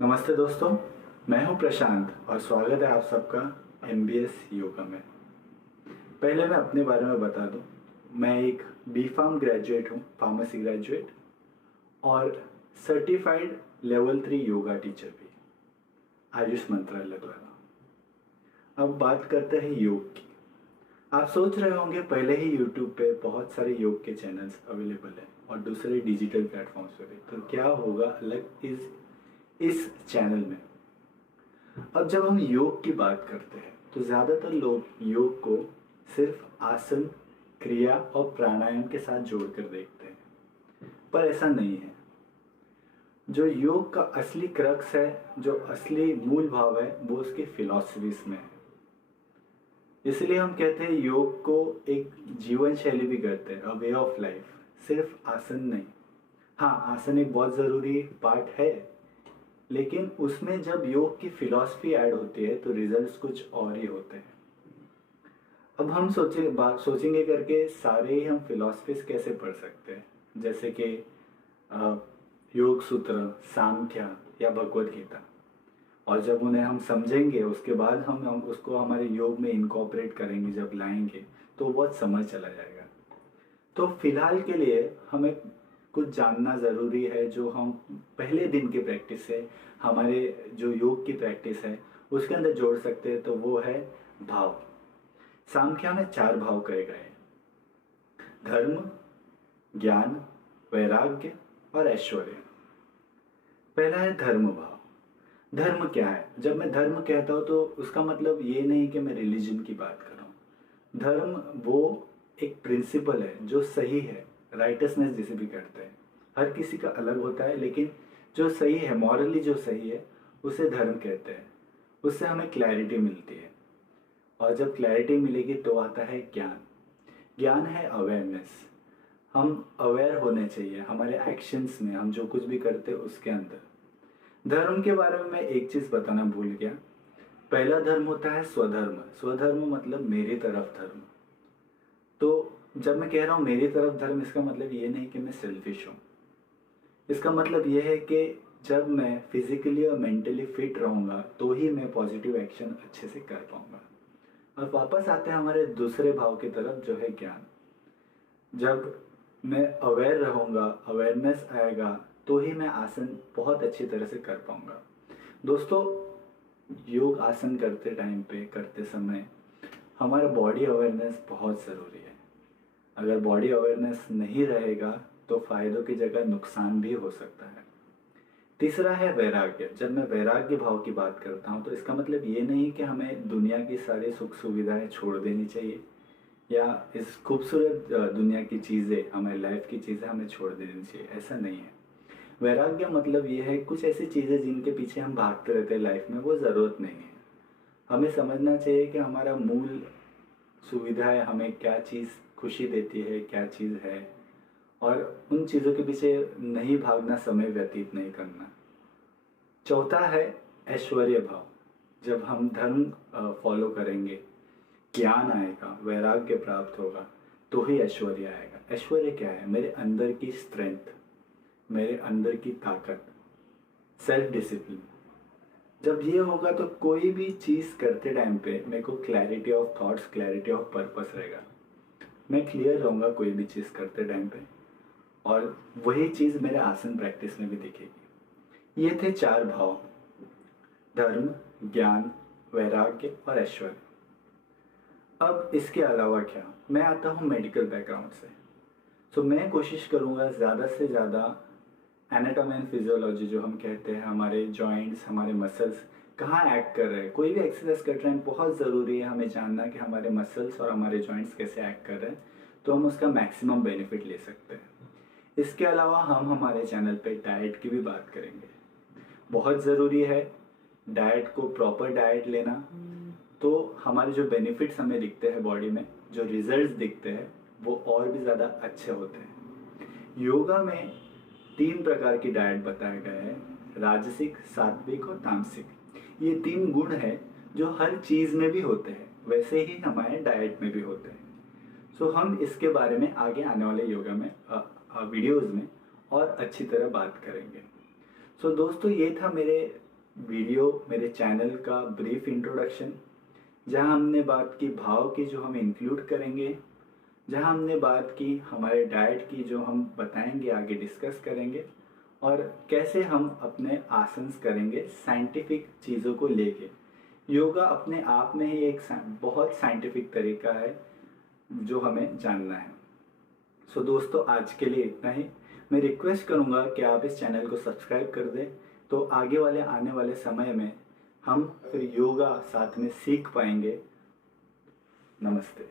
नमस्ते दोस्तों, मैं हूं प्रशांत और स्वागत है आप सबका MBS योगा में। पहले मैं अपने बारे में बता दूं, मैं एक B.Pharm ग्रेजुएट हूं, फार्मेसी ग्रेजुएट और सर्टिफाइड लेवल 3 योगा टीचर भी, आयुष मंत्रालय द्वारा। अब बात करते हैं योग की। आप सोच रहे होंगे पहले ही यूट्यूब पे बहुत सारे योग के चैनल्स अवेलेबल हैं और दूसरे डिजिटल प्लेटफॉर्म्स पे भी, तो क्या होगा अलग इस चैनल में। अब जब हम योग की बात करते हैं तो ज़्यादातर लोग योग को सिर्फ आसन, क्रिया और प्राणायाम के साथ जोड़कर देखते हैं, पर ऐसा नहीं है। जो योग का असली क्रक्स है, जो असली मूल भाव है, वो उसकी फिलॉसफीज में है। इसलिए हम कहते हैं योग को एक जीवन शैली भी कहते हैं, अ वे ऑफ लाइफ, सिर्फ आसन नहीं। हाँ, आसन एक बहुत ज़रूरी पार्ट है, लेकिन उसमें जब योग की फिलॉसफी ऐड होती है तो रिजल्ट्स कुछ और ही होते हैं। अब हम सोचेंगे करके सारे ही हम फिलॉसफीज कैसे पढ़ सकते हैं, जैसे कि योग सूत्र, सांख्य या भगवत गीता। और जब उन्हें हम समझेंगे उसके बाद हम उसको हमारे योग में इनकॉर्पोरेट करेंगे, जब लाएंगे तो बहुत समझ चला जाएगा। तो फिलहाल के लिए हमें कुछ जानना ज़रूरी है जो हम पहले दिन की प्रैक्टिस से हमारे जो योग की प्रैक्टिस है उसके अंदर जोड़ सकते हैं, तो वो है भाव। सांख्या में 4 भाव कहे गए: धर्म, ज्ञान, वैराग्य और ऐश्वर्य। पहला है धर्म भाव। धर्म क्या है? जब मैं धर्म कहता हूँ तो उसका मतलब ये नहीं कि मैं रिलीजन की बात कर रहा हूँ। धर्म वो एक प्रिंसिपल है जो सही है, राइटसनेस जिसे भी कहते हैं। हर किसी का अलग होता है, लेकिन जो सही है, मॉरली जो सही है, उसे धर्म कहते हैं। उससे हमें क्लैरिटी मिलती है, और जब क्लैरिटी मिलेगी तो आता है ज्ञान। ज्ञान है अवेयरनेस। हम अवेयर होने चाहिए हमारे एक्शंस में, हम जो कुछ भी करते हैं उसके अंदर। धर्म के बारे में मैं एक चीज़ बताना भूल गया। पहला धर्म होता है स्वधर्म। स्वधर्म मतलब मेरी तरफ धर्म। तो जब मैं कह रहा हूँ मेरी तरफ धर्म, इसका मतलब ये नहीं कि मैं सेल्फिश हूँ। इसका मतलब ये है कि जब मैं फिजिकली और मेंटली फिट रहूँगा तो ही मैं पॉजिटिव एक्शन अच्छे से कर पाऊँगा। और वापस आते हैं हमारे दूसरे भाव की तरफ, जो है ज्ञान। जब मैं अवेयर रहूँगा, अवेयरनेस आएगा, तो ही मैं आसन बहुत अच्छी तरह से कर पाऊँगा। दोस्तों, योग आसन करते टाइम पे, करते समय हमारा बॉडी अवेयरनेस बहुत ज़रूरी है। अगर बॉडी अवेयरनेस नहीं रहेगा तो फायदों की जगह नुकसान भी हो सकता है। तीसरा है वैराग्य। जब मैं वैराग्य भाव की बात करता हूँ तो इसका मतलब ये नहीं कि हमें दुनिया की सारी सुख सुविधाएं छोड़ देनी चाहिए, या इस खूबसूरत दुनिया की चीज़ें, हमारी लाइफ की चीज़ें हमें छोड़ देनी चाहिए, ऐसा नहीं है। वैराग्य मतलब ये है कुछ ऐसी चीज़ें जिनके पीछे हम भागते रहते हैं लाइफ में, वो ज़रूरत नहीं है। हमें समझना चाहिए कि हमारा मूल सुविधा है, हमें क्या चीज़ खुशी देती है, क्या चीज़ है, और उन चीज़ों के पीछे नहीं भागना, समय व्यतीत नहीं करना। चौथा है ऐश्वर्य भाव। जब हम धर्म फॉलो करेंगे, ज्ञान आएगा, वैराग्य प्राप्त होगा, तो ही ऐश्वर्य आएगा। ऐश्वर्य क्या है? मेरे अंदर की स्ट्रेंथ, मेरे अंदर की ताकत, सेल्फ डिसिप्लिन। जब ये होगा तो कोई भी चीज़ करते टाइम पे मेरे को clarity of thoughts, clarity of purpose रहेगा। मैं क्लियर रहूँगा कोई भी चीज़ करते टाइम पे, और वही चीज़ मेरे आसन प्रैक्टिस में भी दिखेगी। ये थे 4 भाव: धर्म, ज्ञान, वैराग्य और ऐश्वर्य। अब इसके अलावा क्या? मैं आता हूँ मेडिकल बैकग्राउंड से, तो मैं कोशिश करूँगा ज़्यादा से ज़्यादा एनाटॉमी एंड फिजियोलॉजी, जो हम कहते हैं, हमारे जॉइंट्स, हमारे मसल्स कहाँ एक्ट कर रहे हैं। कोई भी एक्सरसाइज कर रहे हैं, बहुत ज़रूरी है हमें जानना कि हमारे मसल्स और हमारे जॉइंट्स कैसे एक्ट कर रहे हैं, तो हम उसका मैक्सिमम बेनिफिट ले सकते हैं। इसके अलावा हम हमारे चैनल पे डाइट की भी बात करेंगे। बहुत ज़रूरी है डाइट को, प्रॉपर डाइट लेना, तो हमारे जो बेनिफिट्स हमें दिखते हैं बॉडी में, जो रिजल्ट्स दिखते हैं, वो और भी ज़्यादा अच्छे होते हैं। योगा में 3 प्रकार की डाइट बताया गया है: राजसिक, सात्विक और तामसिक। ये 3 गुण है जो हर चीज़ में भी होते हैं, वैसे ही हमारे डाइट में भी होते हैं। सो हम इसके बारे में आगे आने वाले योगा में वीडियोज़ में और अच्छी तरह बात करेंगे। सो दोस्तों, ये था मेरे वीडियो मेरे चैनल का ब्रीफ इंट्रोडक्शन, जहां हमने बात की भाव की जो हम इंक्लूड करेंगे, जहां हमने बात की हमारे डाइट की जो हम बताएंगे, आगे डिस्कस करेंगे, और कैसे हम अपने आसन्स करेंगे साइंटिफिक चीज़ों को लेके। योगा अपने आप में ही एक बहुत साइंटिफिक तरीका है जो हमें जानना है। सो दोस्तों, आज के लिए इतना ही। मैं रिक्वेस्ट करूँगा कि आप इस चैनल को सब्सक्राइब कर दें, तो आगे वाले आने वाले समय में हम फिर योगा साथ में सीख पाएंगे। नमस्ते।